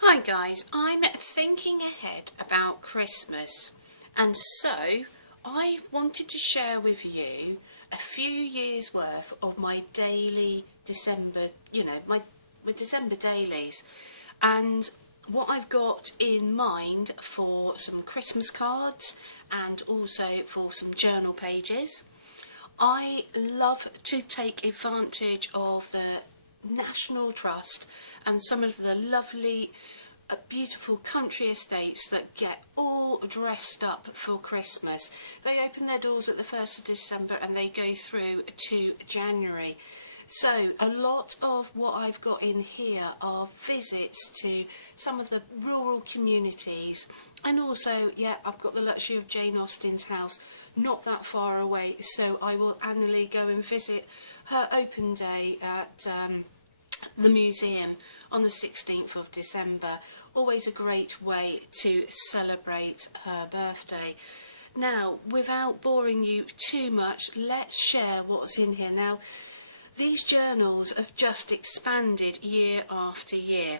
Hi guys, I'm thinking ahead about Christmas, and so I wanted to share with you a few years worth of my daily December, my December dailies, and what I've got in mind for some Christmas cards and also for some journal pages. I love to take advantage of the National Trust and some of the lovely beautiful country estates that get all dressed up for Christmas. They open their doors at the 1st of December and they go through to January. So a lot of what I've got in here are visits to some of the rural communities, and also I've got the luxury of Jane Austen's house not that far away, so I will annually go and visit her open day at the museum on the 16th of December. Always a great way to celebrate her birthday. Now, without boring you too much, let's share what's in here. Now, these journals have just expanded year after year.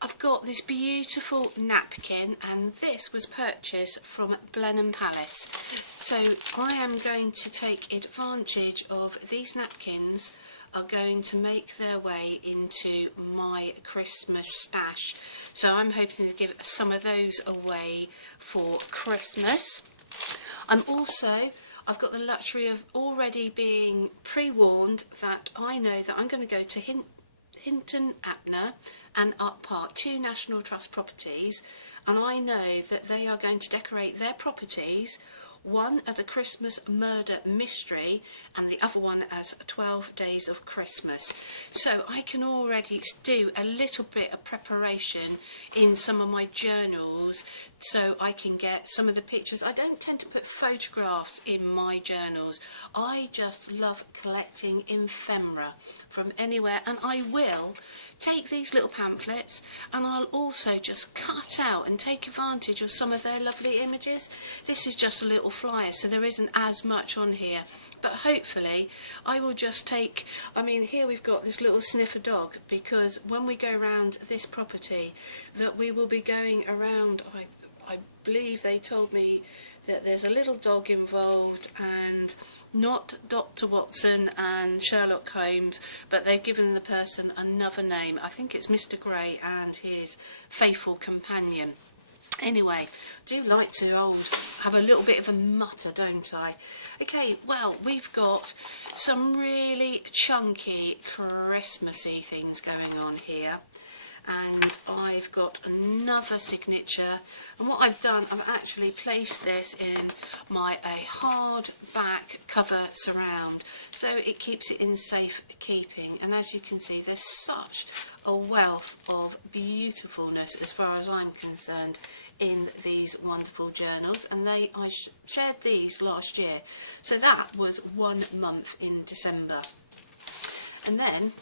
I've got this beautiful napkin, and this was purchased from Blenheim Palace. So I am going to take advantage of these napkins are going to make their way into my Christmas stash. So I'm hoping to give some of those away for Christmas. I've got the luxury of already being pre-warned that I know that I'm going to go to Hinton Apner and Up Park, two National Trust properties, and I know that they are going to decorate their properties, one as a Christmas murder mystery and the other one as 12 Days of Christmas. So I can already do a little bit of preparation in some of my journals so I can get some of the pictures. I don't tend to put photographs in my journals. I just love collecting ephemera from anywhere, and I will take these little pamphlets and I'll also just cut out and take advantage of some of their lovely images. This is just a little flyer, so there isn't as much on here, but hopefully I will just take, here we've got this little sniffer dog, because when we go around this property that we will be going around, I believe they told me that there's a little dog involved, and not Dr. Watson and Sherlock Holmes, but they've given the person another name. I think it's Mr. Grey and his faithful companion. Anyway, I do like to have a little bit of a mutter, don't I? Okay, well, we've got some really chunky Christmassy things going on here. And I've got another signature, and what I've done, I've actually placed this in my hardback cover surround, so it keeps it in safe keeping. And as you can see, there's such a wealth of beautifulness as far as I'm concerned in these wonderful journals, and I shared these last year, so that was 1 month in December. And then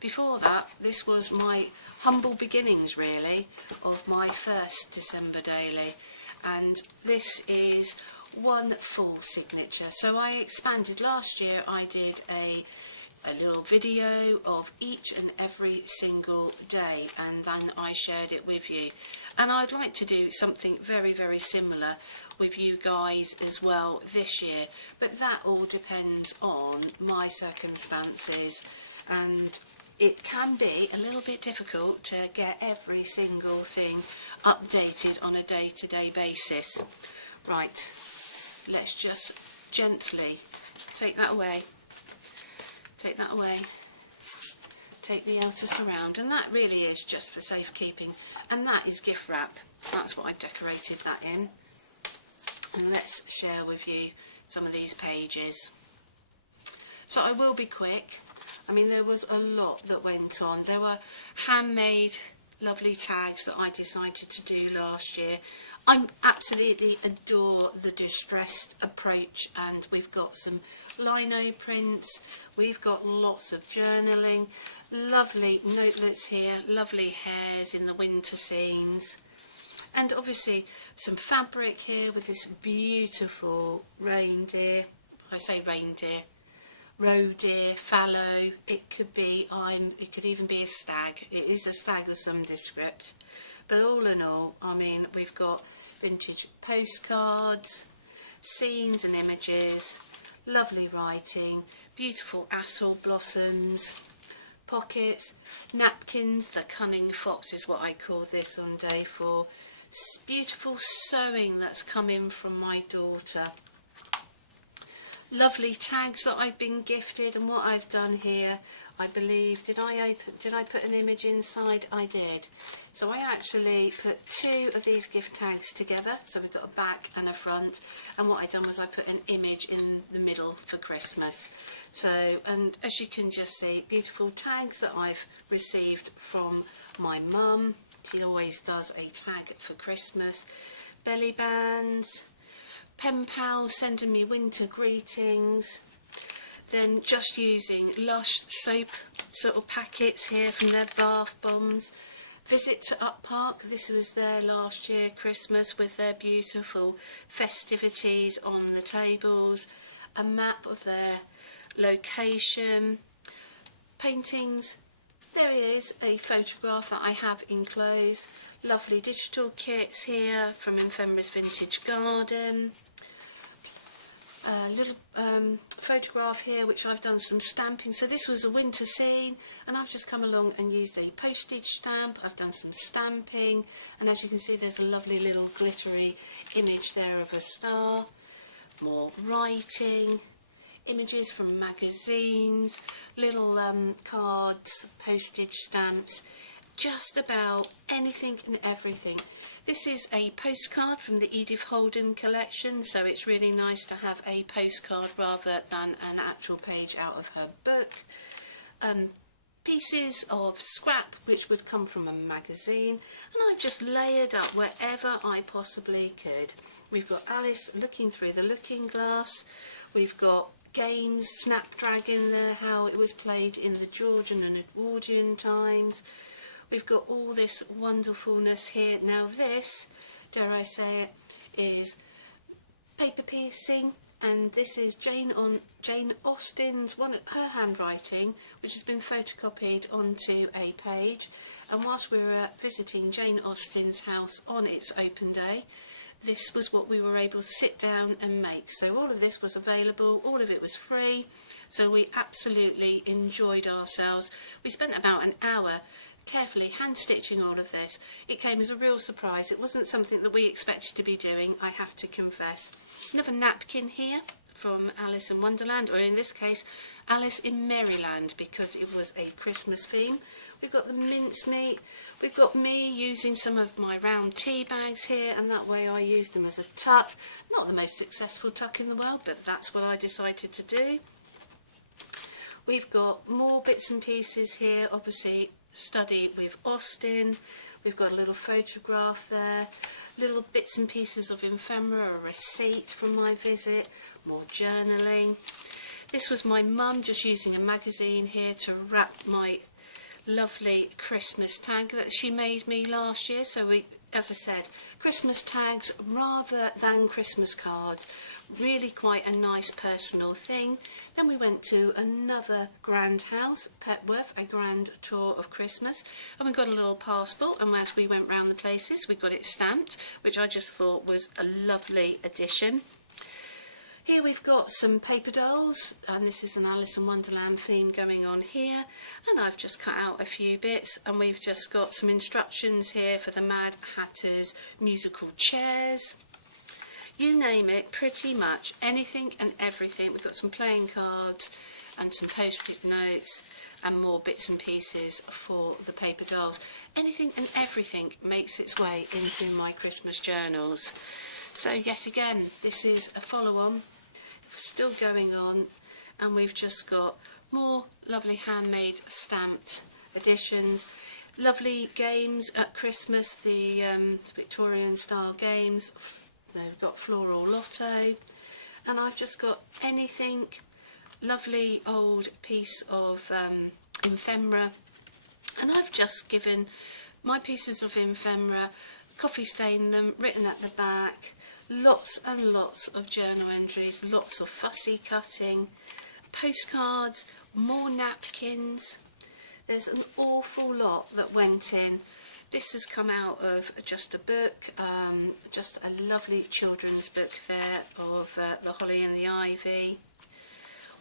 before that, this was my humble beginnings really of my first December daily, and this is one full signature. So I expanded. Last year I did a little video of each and every single day, and then I shared it with you, and I'd like to do something very, very similar with you guys as well this year, but that all depends on my circumstances, and it can be a little bit difficult to get every single thing updated on a day-to-day basis. Right, let's just gently take that away. Take that away. Take the outer surround, and that really is just for safekeeping, and that is gift wrap. That's what I decorated that in. And let's share with you some of these pages. So I will be quick. There was a lot that went on. There were handmade lovely tags that I decided to do last year. I absolutely adore the distressed approach, and we've got some lino prints, we've got lots of journaling, lovely notelets here, lovely hares in the winter scenes, and obviously some fabric here with this beautiful reindeer. I say reindeer, roe deer, fallow, it could be it could even be a stag. It is a stag of some descript. But all in all, I mean, we've got vintage postcards, scenes and images, lovely writing, beautiful assal blossoms, pockets, napkins. The cunning fox is what I call this on day 4. Beautiful sewing that's come in from my daughter. Lovely tags that I've been gifted, and what I've done here, I believe, did I put an image inside? I did. So I actually put 2 of these gift tags together, so we've got a back and a front, and what I've done was I put an image in the middle for Christmas. So, and as you can just see, beautiful tags that I've received from my mum. She always does a tag for Christmas. Belly bands, pen pals sending me winter greetings. Then just using Lush soap sort of packets here from their bath bombs. Visit to Up Park, this was there last year, Christmas, with their beautiful festivities on the tables. A map of their location. Paintings. There is a photograph that I have enclosed. Lovely digital kits here from Infemra's Vintage Garden. A little photograph here which I've done some stamping. So this was a winter scene, and I've just come along and used a postage stamp. I've done some stamping, and as you can see, there's a lovely little glittery image there of a star. More writing, images from magazines, little cards, postage stamps, just about anything and everything. This is a postcard from the Edith Holden collection, so it's really nice to have a postcard rather than an actual page out of her book. Pieces of scrap which would come from a magazine, and I just layered up wherever I possibly could. We've got Alice looking through the looking glass. We've got games, Snapdragon there, how it was played in the Georgian and Edwardian times. We've got all this wonderfulness here. Now this, dare I say it, is paper piecing, and this is Jane Austen's, her handwriting, which has been photocopied onto a page. And whilst we were visiting Jane Austen's house on its open day, this was what we were able to sit down and make. So all of this was available, all of it was free, so we absolutely enjoyed ourselves. We spent about an hour carefully hand stitching all of this. It came as a real surprise. It wasn't something that we expected to be doing, I have to confess. Another napkin here from Alice in Wonderland, or in this case Alice in Merryland, because it was a Christmas theme. We've got the mincemeat. We've got me using some of my round tea bags here, and that way I used them as a tuck. Not the most successful tuck in the world, but that's what I decided to do. We've got more bits and pieces here, obviously study with Austen. We've got a little photograph there, little bits and pieces of ephemera, a receipt from my visit, more journaling. This was my mum just using a magazine here to wrap my lovely Christmas tag that she made me last year. So we, as I said, Christmas tags rather than Christmas cards, really quite a nice personal thing. Then we went to another grand house, Petworth, a grand tour of Christmas, and we got a little passport, and as we went round the places we got it stamped, which I just thought was a lovely addition. Here we've got some paper dolls, and this is an Alice in Wonderland theme going on here, and I've just cut out a few bits, and we've just got some instructions here for the Mad Hatter's musical chairs. You name it, pretty much anything and everything. We've got some playing cards and some post-it notes and more bits and pieces for the paper dolls. Anything and everything makes its way into my Christmas journals. So yet again, this is a follow-on, still going on, and we've just got more lovely handmade stamped editions. Lovely games at Christmas, the Victorian style games. They've got Floral Lotto, and I've just got anything, lovely old piece of ephemera, and I've just given my pieces of ephemera, coffee stained them, written at the back, lots and lots of journal entries, lots of fussy cutting, postcards, more napkins. There's an awful lot that went in. This has come out of just a book, just a lovely children's book there of The Holly and the Ivy.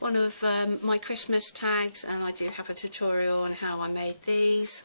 One of my Christmas tags, and I do have a tutorial on how I made these.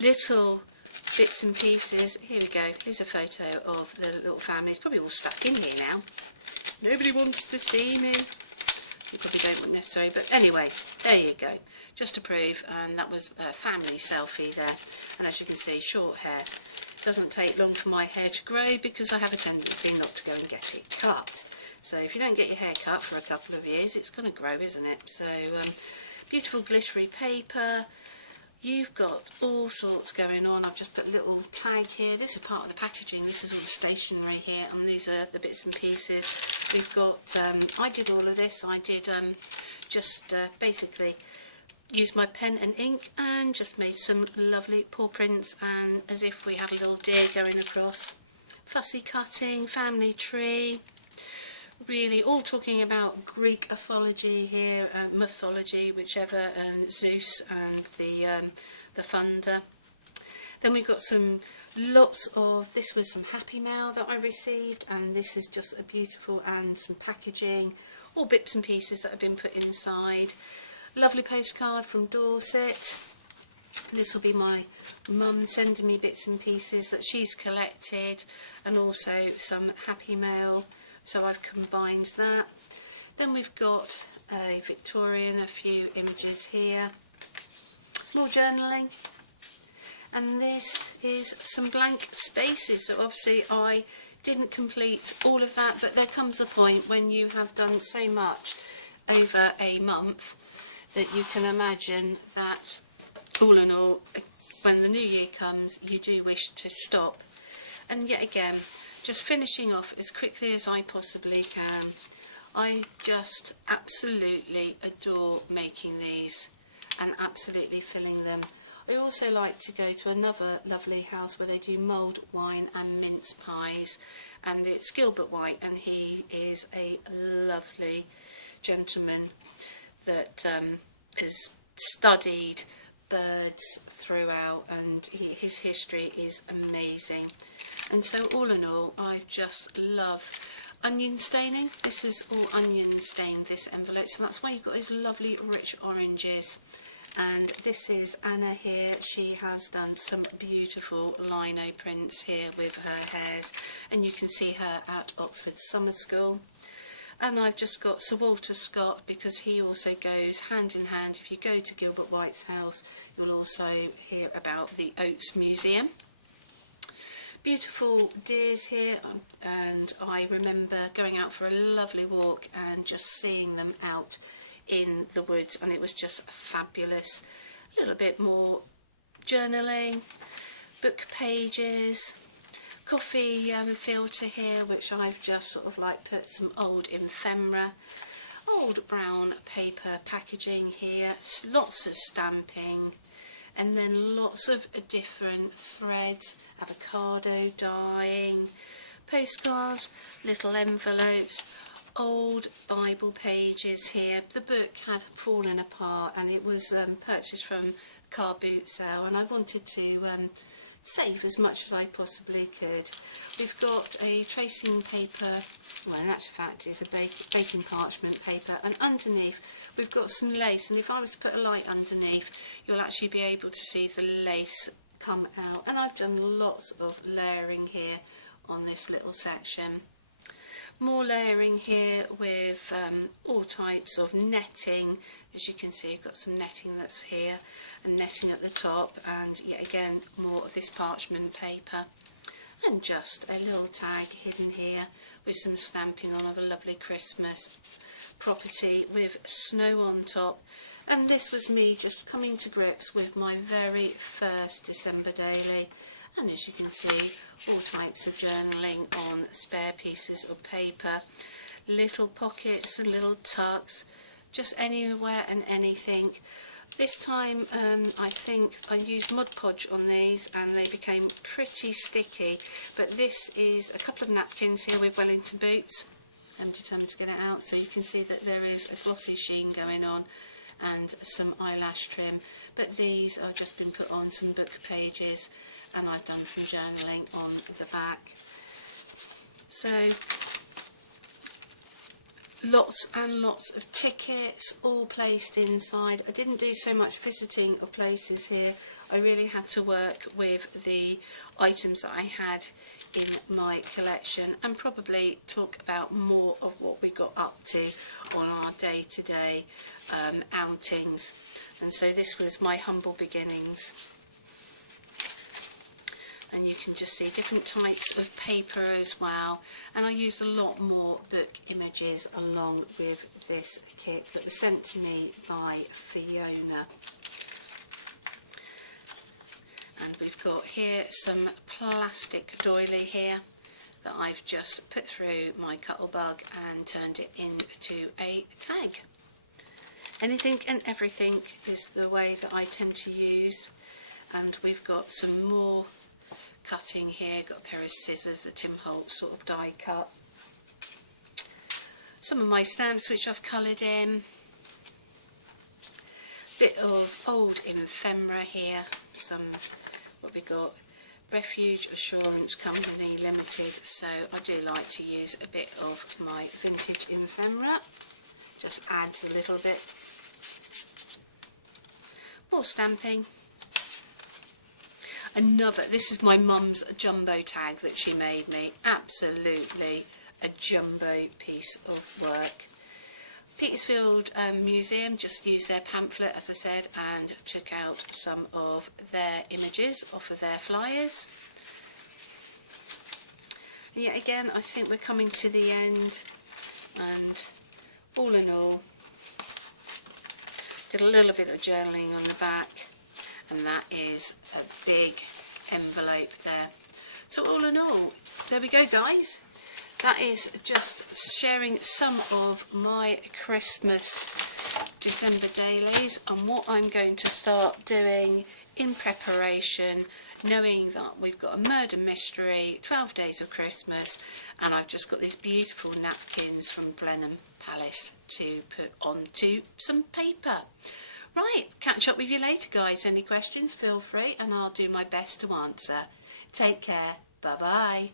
Little bits and pieces. Here we go. Here's a photo of the little family. It's probably all stuck in here now. Nobody wants to see me. You probably don't want necessarily, but anyway, there you go. Just to prove, and that was a family selfie there. And as you can see, short hair. Doesn't take long for my hair to grow because I have a tendency not to go and get it cut. So if you don't get your hair cut for a couple of years, it's going to grow, isn't it? So beautiful glittery paper. You've got all sorts going on. I've just put a little tag here. This is part of the packaging. This is all stationery here, and these are the bits and pieces. We've got, I did all of this. I did just basically used my pen and ink and just made some lovely paw prints, and as if we had a little deer going across. Fussy cutting, family tree. Really all talking about Greek mythology here, mythology, whichever, and Zeus and the thunder. Then we've got lots of, this was some Happy Mail that I received, and this is just a beautiful, and some packaging, all bits and pieces that have been put inside. Lovely postcard from Dorset. This will be my mum sending me bits and pieces that she's collected, and also some Happy Mail. So I've combined that. Then we've got a Victorian, a few images here, more journaling, and this is some blank spaces. So obviously I didn't complete all of that, but there comes a point when you have done so much over a month that you can imagine that all in all, when the new year comes, you do wish to stop. And yet again, just finishing off as quickly as I possibly can. I just absolutely adore making these and absolutely filling them. I also like to go to another lovely house where they do mulled wine and mince pies, and it's Gilbert White, and he is a lovely gentleman that has studied birds throughout, and his history is amazing. And so all in all, I just love onion staining. This is all onion stained, this envelope, so that's why you've got those lovely rich oranges. And this is Anna here. She has done some beautiful lino prints here with her hairs, and you can see her at Oxford Summer School. And I've just got Sir Walter Scott, because he also goes hand in hand. If you go to Gilbert White's house, you'll also hear about the Oates Museum. Beautiful deers here, and I remember going out for a lovely walk and just seeing them out in the woods, and it was just fabulous. A little bit more journaling, book pages, coffee filter here, which I've just sort of like put some old ephemera, old brown paper packaging here, lots of stamping, and then lots of different threads, avocado dyeing, postcards, little envelopes, old Bible pages here. The book had fallen apart, and it was purchased from a car boot sale, and I wanted to save as much as I possibly could. We've got a tracing paper, well in actual fact it's a baking parchment paper, and underneath we've got some lace, and if I was to put a light underneath, you'll actually be able to see the lace come out. And I've done lots of layering here on this little section. More layering here with all types of netting. As you can see, you've got some netting that's here and netting at the top, and yet again more of this parchment paper, and just a little tag hidden here with some stamping on of a lovely Christmas property with snow on top. And this was me just coming to grips with my very first December daily, and as you can see, all types of journaling on spare pieces of paper, little pockets and little tucks, just anywhere and anything. This time I think I used Mod Podge on these, and they became pretty sticky, but this is a couple of napkins here with Wellington boots, I'm determined to get it out. So you can see that there is a glossy sheen going on and some eyelash trim, but these have just been put on some book pages, and I've done some journaling on the back. So lots and lots of tickets all placed inside. I didn't do so much visiting of places here. I really had to work with the items that I had in my collection, and probably talk about more of what we got up to on our day-to-day outings. And so this was my humble beginnings. And you can just see different types of paper as well, and I used a lot more book images along with this kit that was sent to me by Fiona. And we've got here some plastic doily here that I've just put through my Cuttlebug and turned it into a tag. Anything and everything is the way that I tend to use. And we've got some more cutting here, got a pair of scissors that Tim Holtz sort of die cut. Some of my stamps which I've coloured in. Bit of old ephemera here, some, what we got, Refuge Assurance Company Limited, so I do like to use a bit of my vintage ephemera, just adds a little bit. More stamping. This is my mum's jumbo tag that she made me, absolutely a jumbo piece of work. Petersfield Museum just used their pamphlet, as I said, and took out some of their images off of their flyers. And yet again, I think we're coming to the end, and all in all, did a little bit of journaling on the back, and that is a big envelope there. So all in all, there we go, guys. That is just sharing some of my Christmas December dailies and what I'm going to start doing in preparation, knowing that we've got a murder mystery, 12 Days of Christmas, and I've just got these beautiful napkins from Blenheim Palace to put onto some paper. Right, catch up with you later, guys. Any questions, feel free, and I'll do my best to answer. Take care. Bye-bye.